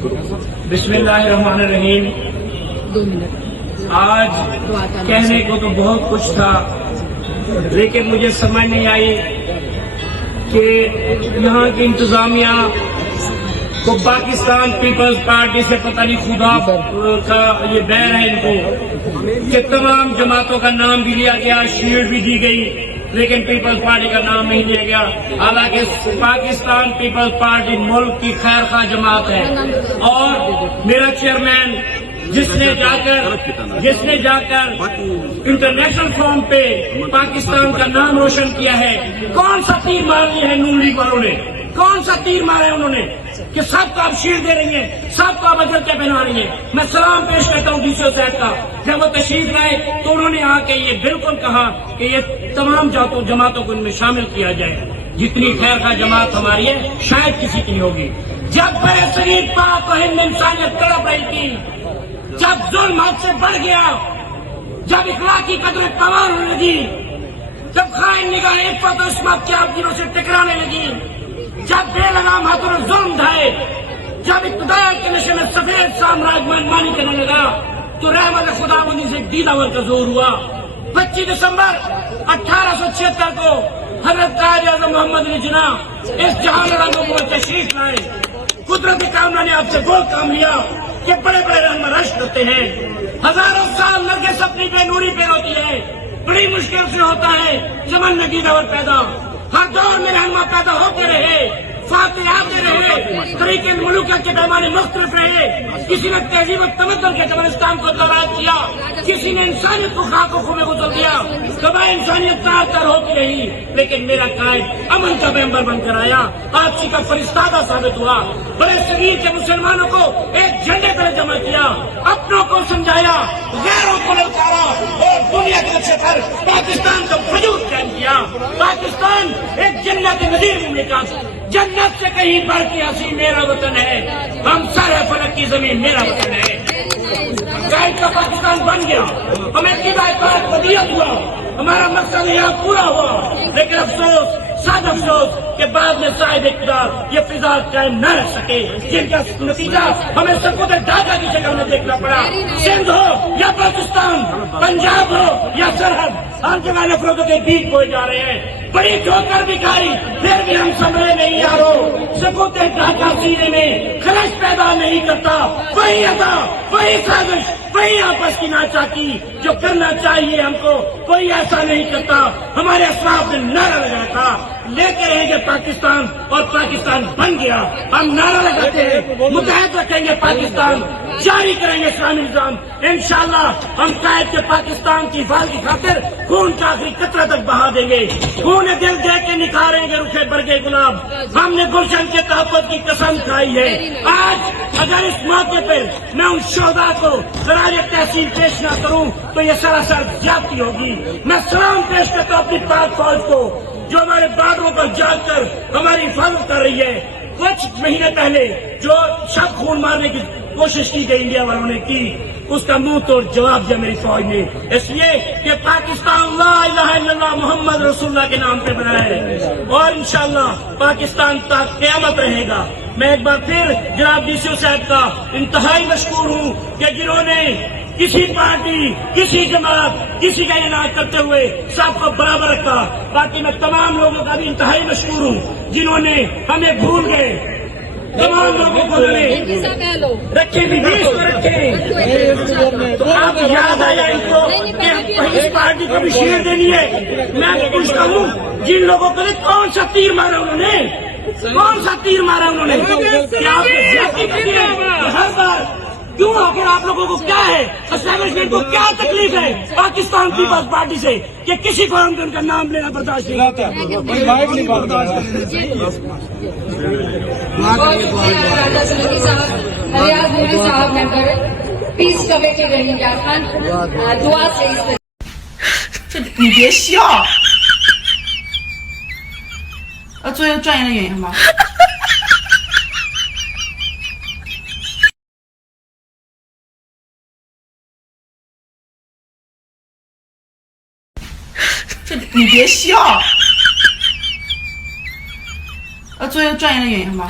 बिस्मिल्लाहिर्रहमानिर्रहीम। 2 मिनट। आज कहने को तो बहुत कुछ था, लेकिन मुझे समझ नहीं आई कि यहाँ की इंतजामिया को पाकिस्तान पीपल्स पार्टी से पता नहीं खुदा का ये बैर है इनको कि तमाम जमातों का नाम भी लिया गया, शील्ड भी दी गई, लेकिन पीपल्स पार्टी का नाम नहीं लिया गया। हालांकि पाकिस्तान पीपल्स पार्टी मुल्क की खैर खा जमात है और मेरा चेयरमैन जिसने जाकर इंटरनेशनल फॉर्म पे पाकिस्तान का नाम रोशन किया है, कौन सा तीर मार लिया है नून लीग वालों ने, कौन सा तीर मारा है उन्होंने कि सबको आप शील्ड दे रही है, सबको आप अजरते पहना रही है। मैं सलाम पेश करता हूँ डीसीओ साहब का। जब वो तशरीफ लाए तो उन्होंने आके ये बिल्कुल कहा कि ये तमाम जमातों को इनमें शामिल किया जाए। जितनी खैर खा जमात हमारी है शायद किसी की नहीं होगी। जब बड़े शरीफ पाक और हिंद इंसानियत तड़प रही थी, जब जुल्म हद से बढ़ गया, जब इखलाकी कदरें तबाह होने लगी, जब खाइन निगाह इफ़्फ़त और इस्मत के आबदिनों से टकराने लगी, जब बेलगाम हाथों ने जुल्म ढाए, जब इक़्तिदार के नशे में सफेद साम्राज्य मनमानी करने लगा, तो रहमत खुदाबंदी से दीदावर का जोर हुआ। 25 दिसंबर 1876 को हजरत कायद आज़म मोहम्मद अली जिन्ना इस जहान रंगों में तशरीफ लाए। कुदरती कामना ने आपसे वो काम लिया कि बड़े बड़े रंग में रश करते हैं। हजारों साल नरगिस अपनी बेनूरी पे होती है, बड़ी मुश्किल से होता है चमन में दीदावर पैदा। हर दौर में रहनुमा पैदा होते रहे, फातेह आते रहे, तरीके मुल्कियत के पैमाने मुख्तलिफ रहे। किसी ने तहजीब और तमद्दुन के जबरस्तान को तबाह किया, किसी ने इंसानियत को खाको खूबे गुजर दिया। कबा इंसानियत तार होती रही, लेकिन मेरा कायद अमन का मेंबर बनकर आया, आपसी का फरिश्तादा साबित हुआ। बड़े शरीर के मुसलमानों को एक झंडे पर जमा किया, अपनों को समझाया, गैरों को ललकारा और दुनिया के नक्शे पर पाकिस्तान का वजूद कायम किया। पाकिस्तान एक जन्नत नज़ीर मुमलिकत, जन्नत से कहीं बढ़ के हसी मेरा वतन है। हम सर है फलक की जमीन मेरा वतन है। गाइड का पाकिस्तान बन गया, हमें किफायत वदीयत हुआ, हमारा मकसद यहाँ पूरा हुआ। लेकिन अफसोस, सद अफसोस के बाद में साहिब इक़्तिदार ये फिजा कायम न रख सके, जिनका नतीजा हमें सबूत ढाका की शक्ल में देखना पड़ा। सिंध हो या पाकिस्तान, पंजाब हो या सरहद, हर जगह नफरतों के बीच बोए जा रहे हैं। बड़ी ठोकर भी खाई, फिर भी हम संभले नहीं यारो। सबूत ढाका सीने में खलश पैदा नहीं करता, वही अदा, वही साजिश, वही आपस की नाचाकी जो करना चाहिए हमको, कोई ऐसा नहीं करता। हमारे असलाफ ने नारा लगाया था, लेके रहेंगे पाकिस्तान, और पाकिस्तान बन गया। हम नारा लगाते हैं, मुतहद रखेंगे पाकिस्तान, जारी करेंगे इस्लामी निजाम। इंशाअल्लाह हम कायद के पाकिस्तान की हिफाजत की खातिर खून का आखिरी कतरा तक बहा देंगे। खून दिल दे के निखारेंगे रुखे बरगे गुलाब। हमने गुलशन के तहफ़्फ़ुज़ की कसम खाई है। आज अगर इस मौके पर मैं उन शोहदा को ख़राज तहसीन पेश न करूं तो ये सरासर ज्यादती होगी। मैं सलाम पेश करता हूं अपनी पाक फौज को जो हमारे बार्डरों पर जाकर हमारी हिफाजत कर रही है। कुछ महीने पहले जो शब खून मारने की कोशिश की गई इंडिया वालों ने की, उसका मुंह तोड़ जवाब दिया मेरी फौज ने, इसलिए कि पाकिस्तान ला इलाहा इल्लल्लाह मुहम्मद रसूलुल्लाह के नाम पे बना है और इंशाअल्लाह पाकिस्तान तक क़यामत रहेगा। मैं एक बार फिर जनाब डीसीओ साहब का इंतहाई मशकूर हूँ कि जिन्होंने किसी पार्टी, किसी जमात, किसी का इलाज करते हुए सबको बराबर रखा। बाकी मैं तमाम लोगों का भी इंतहाई मशकूर हूँ जिन्होंने हमें भूल गए। तमाम लोगों को रखे भी बीच को रखे, तो आप याद आया इनको कि इस पार्टी को भी शेयर देनी है। मैं पूछता हूँ जिन लोगों को कौन सा तीर मारा उन्होंने, कौन सा तीर मारा उन्होंने, क्या आपने ज्यादती की है? हर बार क्यों आखिर आप लोगों को क्या है, एस्टैब्लिशमेंट को क्या तकलीफ है पाकिस्तान पीपल्स पार्टी से कि किसी को हम उनका नाम लेना बर्दाश्त नहीं होता? पीस कमेटी रहेंगे खान दुआ से। 你别笑，做一个专业的演员吧。你别笑，做一个专业的演员吧。